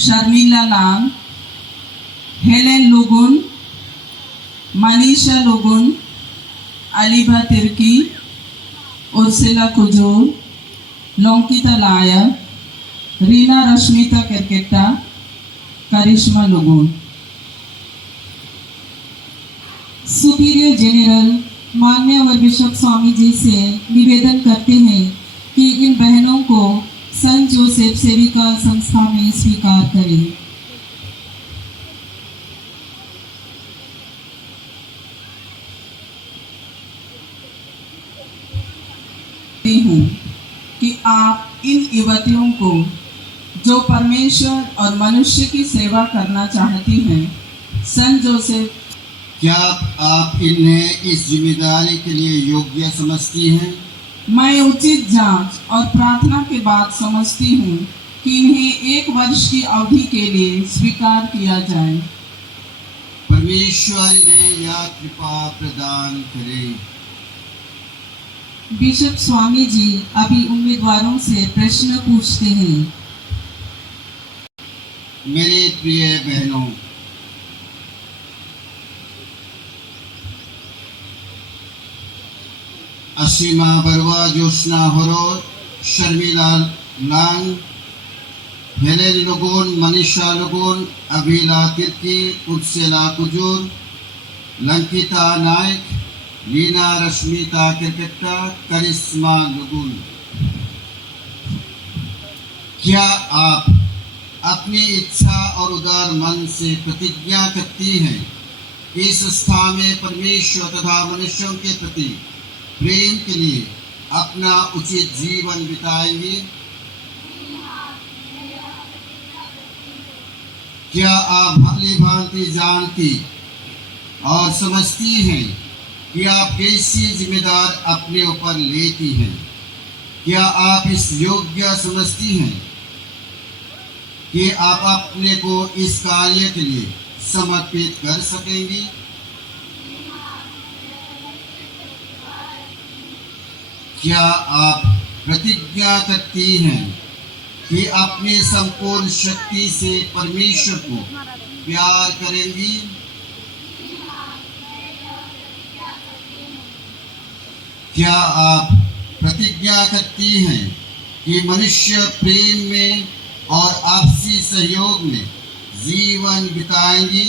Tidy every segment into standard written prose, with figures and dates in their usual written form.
शर्मिला लांग, Helen लोगुन, Manisha लोगुन, अलीबा तिर्की, उर्सिला कुजूर, लोंकिता लाया, रीना रश्मिता केरकेट्टा, करिश्मा लोगुन। Superior general मान्यवर bishop Swami ji से निवेदन करते हैं कि इन बहनों को संत जोसेफ सेविका संस्था में स्वीकार करें। हूँ कि आप इन युवतियों को जो परमेश्वर और मनुष्य की सेवा करना चाहती हैं, संत जोसेफ, क्या आप इन्हें इस जिम्मेदारी के लिए योग्य समझती हैं? मैं उचित जांच और प्रार्थना के बाद समझती हूँ कि इन्हें 1 वर्ष की अवधि के लिए स्वीकार किया जाए। परमेश्वर इन्हें यह कृपा प्रदान करे। बिशप स्वामी जी अभी उम्मीदवारों से प्रश्न पूछते हैं। मेरे प्रिय बहनों, असीमा बरवा, जोशना होरोत, शर्मिला लांग, हेलेन लोगोन, मनीषा लोगोन, अभिला तिर्की, उर्सिला कुजूर, लंकिता नायक, लीना रश्मिता केरकेट्टा, करिश्मा लोगुन। क्या आप अपनी इच्छा और उदार मन से प्रतिज्ञा करती हैं इस संस्था में परमेश्वर तथा मनुष्यों के प्रति प्रेम के लिए अपना उचित जीवन बिताएंगे? क्या आप भली भांति जानती और समझती हैं कि आप कैसी जिम्मेदार अपने ऊपर लेती हैं? क्या आप इस योग्य समझती हैं कि आप अपने को इस कार्य के लिए समर्पित कर सकेंगी? क्या आप प्रतिज्ञा करती हैं कि अपनी संपूर्ण शक्ति से परमेश्वर को प्यार करेंगी? क्या आप प्रतिज्ञा करती हैं कि मनुष्य प्रेम में और आपसी सहयोग में जीवन बिताएंगी?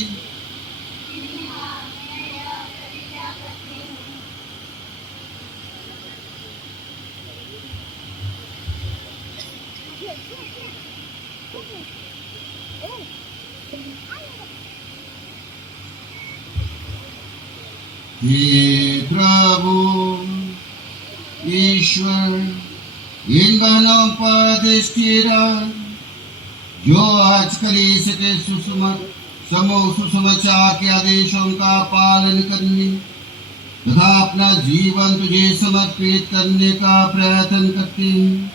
हे प्रभु ईश्वर, इन बहनों पर दृष्टि रख जो आज कलीसिया के सुसमाचार के आदेशों का पालन करने तथा अपना जीवन तुझे समर्पित करने का प्रयत्न करते हैं।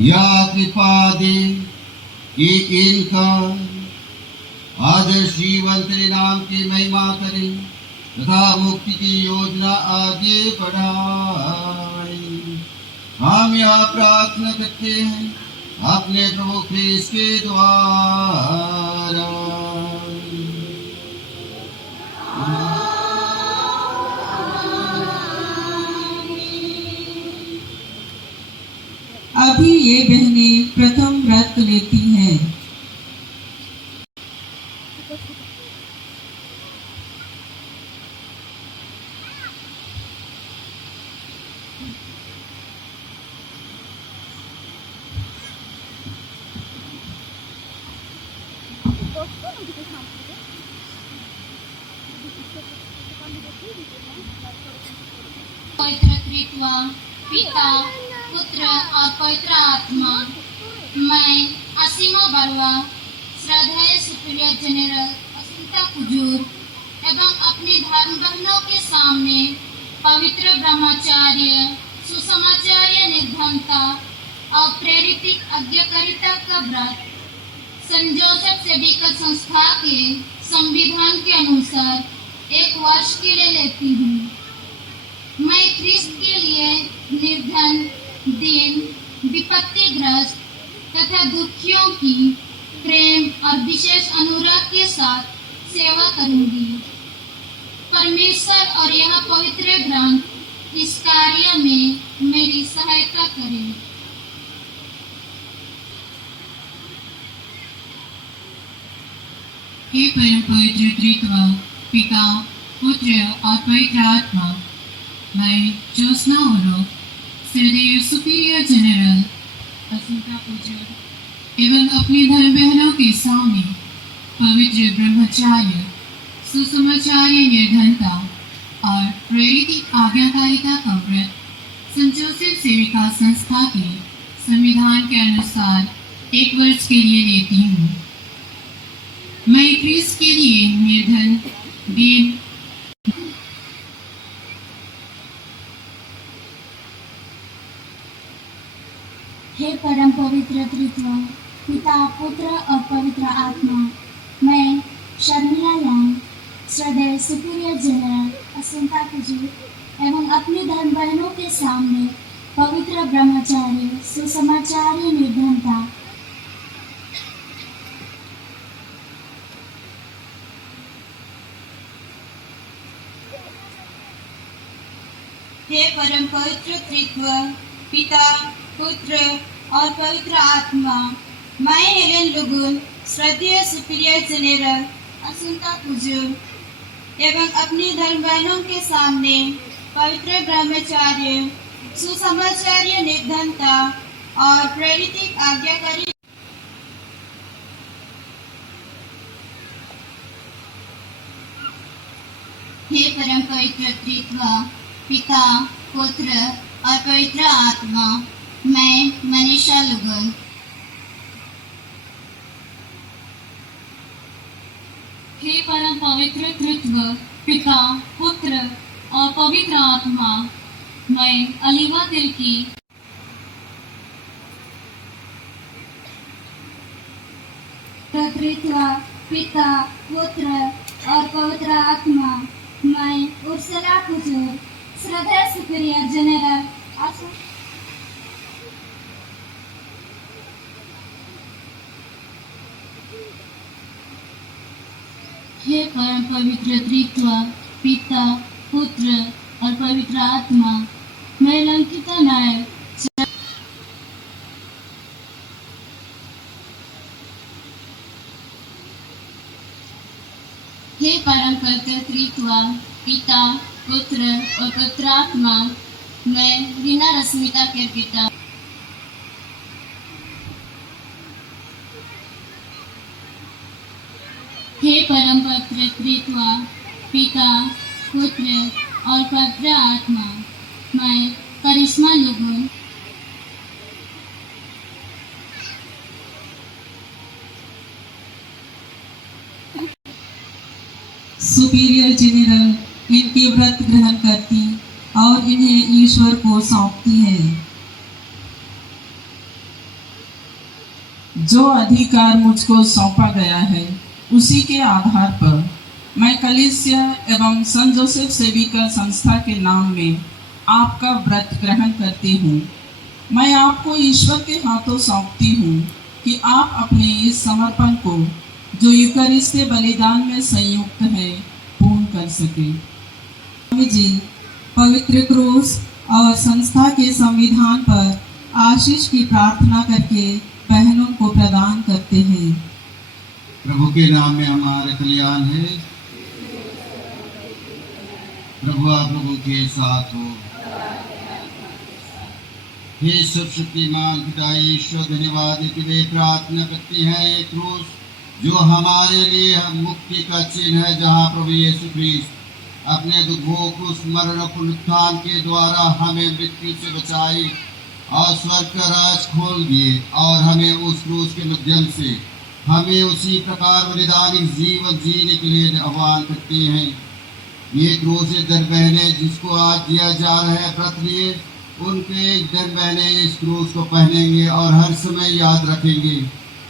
या कृपा दे कि इनका आदर्श जीवन तेरे नाम की महिमा करे तथा मुक्ति की योजना आगे बढ़ाए। हम यह प्रार्थना करते हैं अपने प्रभु ख्रीस्त के द्वारा। अभी ये बहनें प्रथम व्रत लेती हैं। पवित्र त्रित्व पिता, पुत्र और पवित्र आत्मा। मैं असीमा बरवा, श्रद्धेय सुपीरियर जनरल असिता कुजूर एवं अपने धर्म बहनों के सामने पवित्र ब्रह्मचार्य, सुसमाचार्य निर्धनता और प्रेरित आज्ञाकारिता का व्रत संत जोसेफ सेविका संस्था के संविधान के अनुसार 1 वर्ष के लिए लेती हूँ। मैं ख्रिस्त के लिए निर्धन, दीन, विपत्तिग्रस्त तथा दुखियों की प्रेम सेवा करूंगी। परमेश्वर और यह पवित्र ग्रंथ इस कार्य में मेरी सहायता करें। हे परम पवित्र त्रित्व, पिता, पुत्र और पवित्र आत्मा, मैं ज्योत्सना और श्रद्धेय सुपीरियर जनरल असंता पूज्य एवं अपनी धर्म बहनों के सामने पवित्र ब्रह्मचार्य, सुसमाचार्य निर्धनता और प्रेरित आज्ञाकारिता का व्रत संत जोसेफ सेविका संस्था के संविधान के अनुसार 1 वर्ष के लिए लेती हूँ। मैं क्रिस्त के लिए निर्धन, दीन, हे परम पवित्र त्रित्व, पिता, पुत्र और पवित्र आत्मा, मैं शर्मिला यांग, श्रद्धेय सुपीरियर जनरल असंता पूज्य एवं अपनी धर्म बहनों के सामने पवित्र ब्रह्मचार्य, सुसमाचार्य निर्धनता हे परम पवित्र त्रित्व, पिता, पुत्र और पवित्र आत्मा, मैं हेलेन लुगुन, श्रद्धेय सुपीरियर जनरल असंता पूज्य एवं अपनी धर्म बहनों के सामने पवित्र ब्रह्मचार्य, सुसमाचार्य निर्धनता और प्रेरित आज्ञाकारी हे परम पवित्र त्रित्व, पिता, पुत्र और पवित्र आत्मा, मैं मनीषा लुगुन हे परम पवित्र त्रित्व, पिता, पुत्र और पवित्र आत्मा, मैं अलीवा तिर्की त्रित्व, पिता, पुत्र और पवित्र आत्मा, मैं उर्सला कुजूर, श्रद्धेय सुपीरियर जनरल हे परम पवित्र त्रित्व, पिता, पुत्र और पवित्र आत्मा, मैं लंकिता नायक हे परम पवित्र त्रित्व, पिता, पुत्र और पवित्र आत्मा, मैं रीना रश्मिता के पिता हे परम पवित्र त्रित्व, पिता, पुत्र और पवित्र आत्मा, मैं करिश्मा लुगुन सुपीरियर जनरल इनके व्रत ग्रहण करती और इन्हें ईश्वर को सौंपती है। जो अधिकार मुझको सौंपा गया है उसी के आधार पर मैं कलीसिया एवं संत जोसेफ सेविका संस्था के नाम में आपका व्रत ग्रहण करती हूँ। मैं आपको ईश्वर के हाथों सौंपती हूँ कि आप अपने इस समर्पण को जो यूकरिस्त बलिदान में संयुक्त है पूर्ण कर सके। स्वामी जी पवित्र क्रूस और संस्था के संविधान पर आशीष की प्रार्थना करके बहनों को प्रदान करते हैं। प्रभु के नाम में हमारा कल्याण है। प्रभु आप लोगों के साथ हो। हे सर्वशक्तिमान पिता ईश्वर, धन्यवाद कि वे प्रार्थना करती हैं ये क्रूस जो हमारे लिए मुक्ति का चिन्ह है, जहाँ प्रभु यीशु ख्रीस्त अपने दुखों को स्मरण पुनरुत्थान के द्वारा हमें मृत्यु से बचाई और स्वर्ग का राज खोल दिए और हमें उस क्रूस के माध्यम से हमें उसी प्रकार वैधानिक जीवन जीने के लिए आह्वान करते हैं। ये क्रूस दर बहने जिसको आज दिया जा रहा है व्रत लिए, उनके दर बहने इस क्रूस को पहनेंगे और हर समय याद रखेंगे।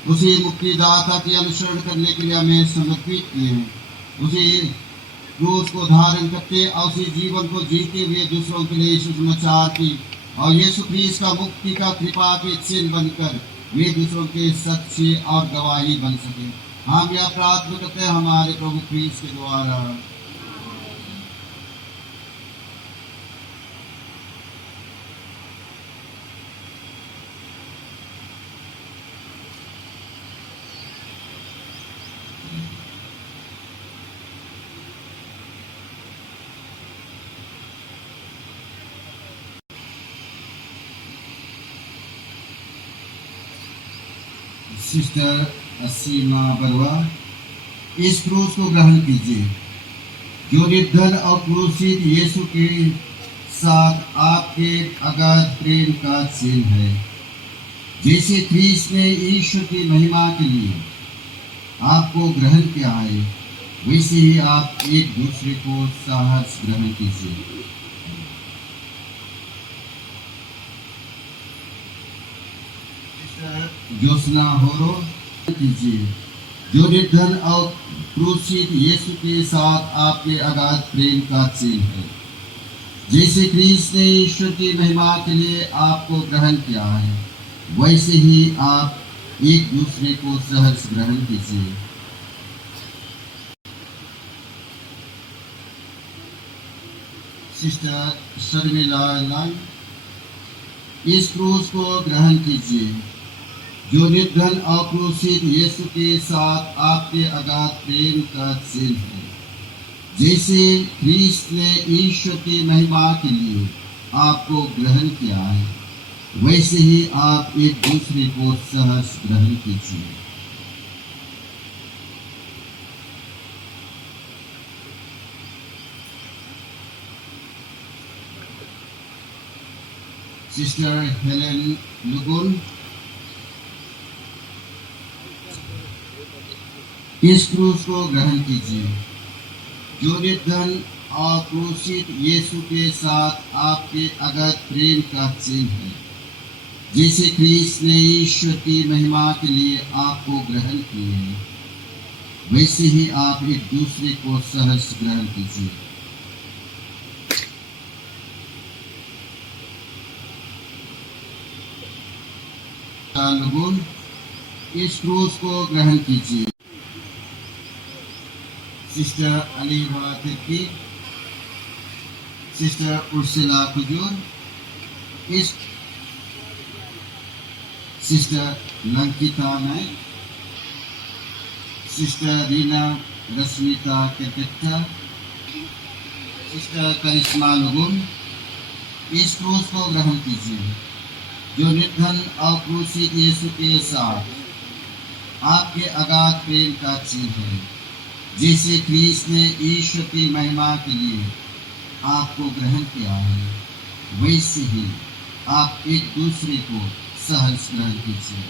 उसी मुक्तिदाता की अनुसरण करने के लिए हमें समर्पित किए हैं। उसी क्रूस को धारण करते और उसी जीवन को जीते हुए दूसरों के लिए सुसमाचार की और यीशु ख्रीस्त का मुक्ति का कृपा के चिन्ह बनकर वे दूसरों के साक्षी और गवाही बन सके। हम यह प्रार्थना करते हैं हमारे प्रभु क्रीस्त के द्वारा। सिस्टर असीमा बरवा, इस क्रूस को ग्रहण कीजिए जो निर्धन और क्रूसित यीशु के साथ आपके अगाध प्रेम का चिन्ह है। जैसे ख्रीस्त ने ईश्वर की महिमा के लिए आपको ग्रहण किया है, वैसे ही आप एक दूसरे को साहस ग्रहण कीजिए। जोसना होरो कीजिए जो निर्धन और क्रूसित यीशु के साथ आपके अगाध प्रेम का चिन्ह है। जैसे ख्रीस्त ने ईश्वर की महिमा के लिए आपको ग्रहण किया है, वैसे ही आप एक दूसरे को सहर्ष ग्रहण कीजिए। सिस्टर शर्मिला लाल, इस क्रूस को ग्रहण कीजिए जो निर्धन और क्रूसित यीशु के साथ आपके अगाध प्रेम का चिन्ह है। जैसे ख्रीस्त ने ईश्वर की महिमा के लिए आपको ग्रहण किया है, वैसे ही आप एक दूसरे को सहर्ष ग्रहण कीजिए। सिस्टर हेलेन लुगुन, इस क्रूस को ग्रहण कीजिए जो निर्धन और क्रूसित यीशु के साथ आपके अगाध प्रेम का चिन्ह है। जैसे ख्रीस्त ने ईश्वर की महिमा के लिए आपको ग्रहण किए हैं, वैसे ही आप एक दूसरे को सहर्ष ग्रहण कीजिए। इस क्रूस को ग्रहण कीजिए। सिस्टर अलीवा तिर्की, सिस्टर उर्सिला कुजूर, इस सिस्टर लंकिता नायक, सिस्टर रीना रश्मिता केपेट्टा, सिस्टर करिश्मा लुगुन, इस क्रूस को ग्रहण कीजिए जो निर्धन और क्रूसित यीशु के साथ आपके अगाध प्रेम का चिन्ह है। जैसे ख्रीस्त ने ईश्वर की महिमा के लिए आपको ग्रहण किया है, वैसे ही आप एक दूसरे को सहर्ष ग्रहण कीजिए।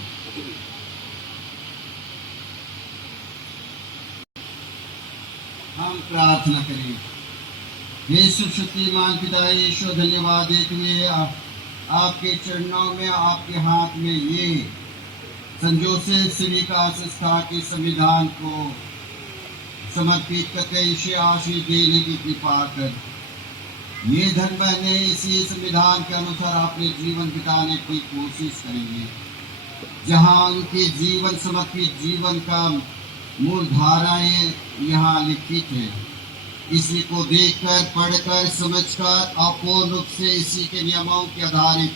हम प्रार्थना करें। हे सर्वशक्तिमान पिता ईश्वर, धन्यवाद देते हुए आपके चरणों में, आपके हाथ में ये संत जोसेफ सेविका संस्था के संविधान को समर्पित करके इसे आशीष देने की कृपा कर। ये धन बहने इसी संविधान के अनुसार अपने जीवन बिताने की कोशिश करेंगे, जहाँ उनके जीवन समर्पित जीवन का मूल धाराएं यहाँ लिखित है। इसी को देखकर, पढ़कर, समझकर और पूर्ण रूप से इसी के नियमों के आधारित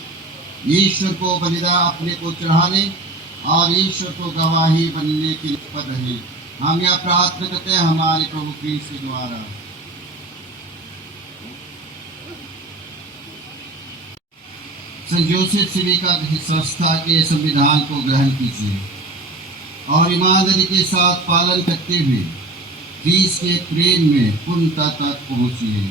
ईश्वर को बलिदान अपने को चढ़ाने और ईश्वर को गवाही बनने के लिए पर रहे। हम यह प्रार्थना करते हैं हमारे प्रभु क्रीस्त के द्वारा। संत जोसेफ सेविका संस्था के संविधान को ग्रहण कीजिए और ईमानदारी के साथ पालन करते हुए क्रीस्त के प्रेम में पूर्णता तक पहुंचिए।